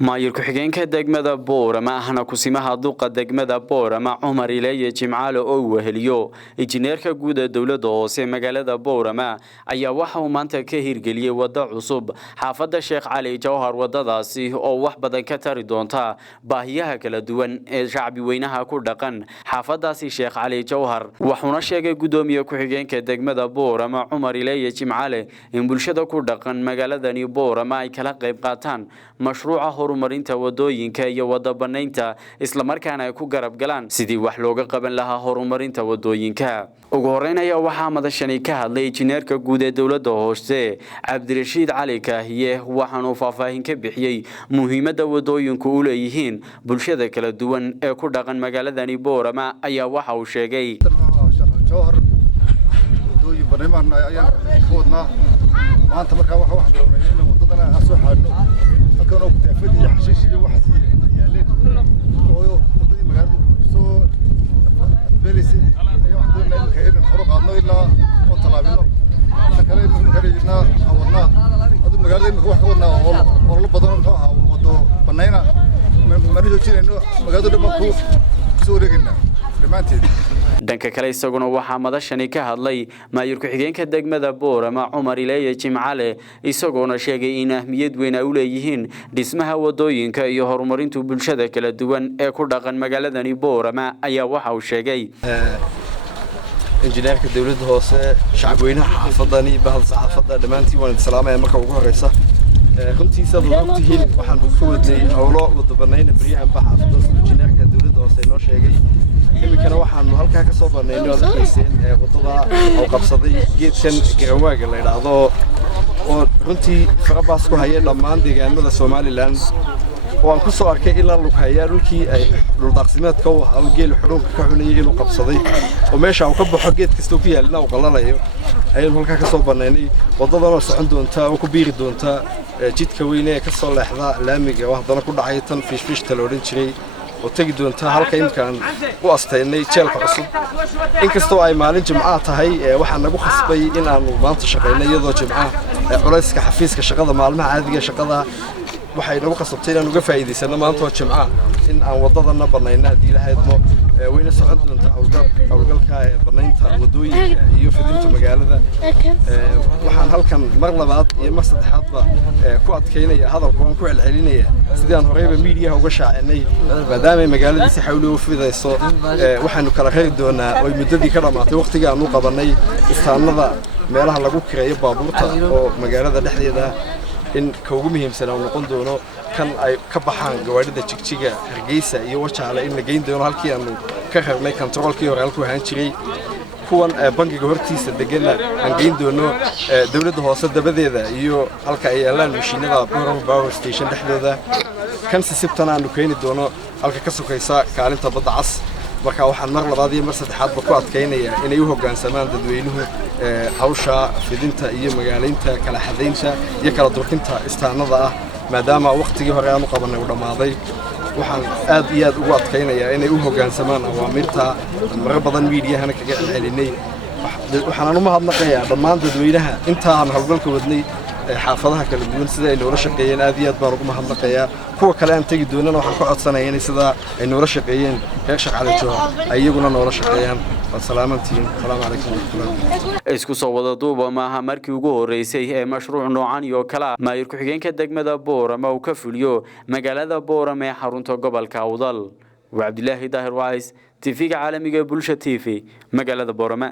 maayir ku-xigeenka degmada Boorama ahna kusimaha duqa degmada Boorama Cumar Ileeye Jimcaale oo weheliyo injineerka guud ee dawladda hoose magaalada Boorama ayaa waxa uu maanta ka hirgeliyay wada cusub xaafadda Sheekh Cali Jawhar wadadaasi oo wax badan ka tari doonta baahiyaha kala duwan ee shacbi weynaha ku dhaqan xaafadaasi Sheekh Cali Jawhar wuxuuna sheegay gudoomiye ku-xigeenka degmada Boorama Cumar Ileeye Jimcaale in bulshada ku dhaqan magaaladani Boorama ay kala qayb qaataan mashruuca horumarinta wadooyinka iyo wada banaynta isla markaana ay ku garab galaan sidii wax looga qaban lahaa horumarinta wadooyinka ugu horeyn ayaa waxaa madashani ka hadlay injineerka guud ee dawladda hoose Cabdirashiid Cali Kaahiye waxaanu faahfaahin ka bixiyay muhiimadda wadooyinku u leeyihiin bulshada kala duwan ee ku dhaqan magaaladani Boorama ayaa waxa uu sheegay maanta markaa wax bilownay in wadadana soo xaadno halkan oo taafadii xashiish iyo wax yaaleen oo wadadii magaalada soo beelisay ayaa wax doonayay in hor qaadno ilaa oo talaabino kale inuu karayna awadna adu magaalada wax ka wadnaa oo la badan oo ah wado banayna ma joojinayno magaalada dhammaan ku soo wareegayna dhamaanteed dhanka kale isaguna waxa madashani ka hadlay maayir ku-xigeenka degmada Boorama Cumar Ileeye Jimcaale isagoona sheegay in ahmiyad weyn ay u leeyihiin dhismaha wadooyinka iyo horumarinta bulshada kala duwan ee ku dhaqan magaaladani Boorama ayaa waxa uu sheegay injineerka dawladda hoose shacbi weynaha xaafadani bahal saxaafadda dhamaantii waan salaamaya marka ugu horeysa runtii sidoo ogtihiin waxaan ku wadnay hawlo wada banayn bariyahan xaafadda injineerka dawladda hoose inoo sheegay imikana waxaanu halkaa ka soo banaynay oo arkaysan wadada oo qabsaday geedkan garawaaga la yiraahdo oo runtii farabaas ku hayay dhammaan deegaanada Soomaaliland oo aan ku soo arkay ilaa lugaya dhulkii ay dhul daaqsimeedka oo ahaa geel xudunka ka cunayay inuu qabsaday oo meesha uu ka baxo geed kasta ku yaalina uu qalalayo ayaan halkaa ka soo banaynay wadadana socon doonta oo ku biiri doonta jidka weyn ee ka soo leexda laamiga oo hadana ku dhacay tan fish taloorin jiray oo tagi doonta halka imkaan u asteynay jeelka cusub inkastoo ay maalin jimcaha tahay waxaan nagu khasbay in aanu maanta shaqeynay iyadoo jimcaha culayska xafiiska shaqada maalmaha caadiga shaqada waxay nagu khasabtay inaan uga faa'iideysano maanta oo jimcaha in aan wadadana banayna hadii la haydmo wayna socon doonta hawlgalka banaynta wadooyinka iyo fidinta magaalada waxaan halkan mar labaad iyo mar saddexaadba ku adkeynaya hadalka waan ku celcelinaya sidii aan horeyba media uga shaacinay maadaama magaalada si xawli u fidayso waxaanu kala qeyn doonaa oo muddadii ka dhamaatay waqtiga aanu qabanay istaanada meelaha lagu kireeyo baabuurta oo magaalada dhexdeeda in ka ugu muhiimsan oo noqon doono kan ay ka baxaan gawaarida jigjiga Hargeysa iyo Wajaale in la geyn doono halkii aanu ka xirnay controlkii hore halku ahaan jiray kuwan bangiga hortiisa degana aan geyn doono dawladda hoose dabadeeda iyo halka ay yaalaan mashiinada power station dhexdooda kan si sibtan aanu keeni doono halka ka sokaysa kaalinta badda cas marka waxaan mar labaad iyo mar saddexaadba ku adkeynaya inay u hoggaansamaan dadweynuhu hawsha fidinta iyo magaaleynta kala xadeynta iyo kala durkinta istaanada ah maadaama waqtigii hore aanu qabanay u dhamaaday waxaan aad iyo aad ugu adkeynaya inay u hoggaansamaan awaamirta mar badan meediyaha kaga celinay waxaan u mahadnaqayaa dhammaan dadweynaha inta aan hawlgalka wadnay xaafadaha kala duwan sida ay noola shaqeeyeen aad iyo aad baan ugu mahadnaqayaa kuwa kale aan tagi doonana waxaan ku codsanayaa in sida ay noola shaqeeyeen Sheekh Cali Jawhar ayaguna noola shaqeeyaan salaamantiin salaamu calaykum isku soo wada duuba maaha markii ugu horeysay ee mashruuc noocan iyo kala maayir ku-xigeenka degmada Boorama uu ka fuliyo magaalada Boorama ee xarunta gobolka Awdal Cabdilaahi Daahir Waais TV caalamiga bulsha TV magaalada Boorama